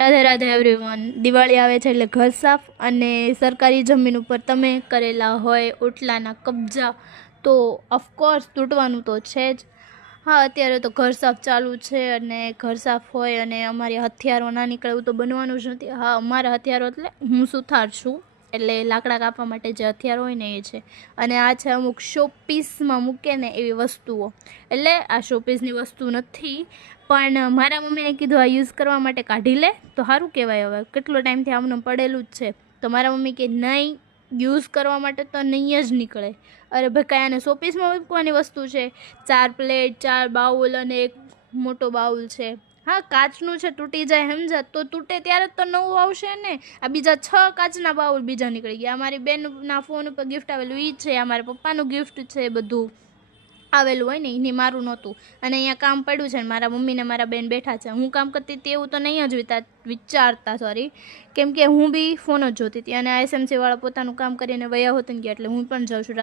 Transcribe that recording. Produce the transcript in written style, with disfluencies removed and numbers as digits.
Radhe Radhe everyone. Diwali આવે છે એટલે ઘર સાફ અને સરકારી જમીન ઉપર તમે કરેલા હોય ઓટલાના કબજા તો ઓફકોર્સ તૂટવાનું તો છે જ. હા, અત્યારે તો ઘર સાફ ચાલુ છે અને ઘર સાફ હોય અને અમારી હથિયારો ના નીકળે એવું તો બનવાનું જ નથી. હા, અમારા હથિયારો એટલે હું સુથાર છું, એટલે લાકડા કાપવા માટે જે હથિયાર હોય ને એ છે. અને આ છે અમુક શોપીસમાં મૂકે ને એવી વસ્તુઓ. એટલે આ શોપીસની વસ્તુ નથી, પણ મારા મમ્મીએ કીધું આ યુઝ કરવા માટે કાઢી લે તો સારું કહેવાય. હવે કેટલો ટાઈમથી આમને પડેલું જ છે તો મારા મમ્મી કે નહીં, યુઝ કરવા માટે તો નહીં જ નીકળે. અરે ભાઈ, કાંઈ આને શોપીસમાં મૂકવાની વસ્તુ છે. 4 પ્લેટ, 4 બાઉલ અને એક મોટો બાઉલ છે. હા, કાચનું છે, તૂટી જાય સમજા તો તૂટે ત્યારે તો નવું આવશે ને. આ બીજા 6 કાચના બાઉલ બીજા નીકળી ગયા. અમારી બેનના ફોન ઉપર ગિફ્ટ આવેલું એ છે, અમારા પપ્પાનું ગિફ્ટ છે, બધું આવેલું હોય ને એની મારું નહોતું. અને અહીંયા કામ પડ્યું છે ને મારા મમ્મીને મારા બેન બેઠા છે. હું કામ કરતી હતી એવું તો નહીં જ વિચારતા સોરી, કેમ કે હું બી ફોન જ જોતી હતી અને એસએમસી વાળા પોતાનું કામ કરીને વયા હોત ને ગયા, એટલે હું પણ જાઉં છું.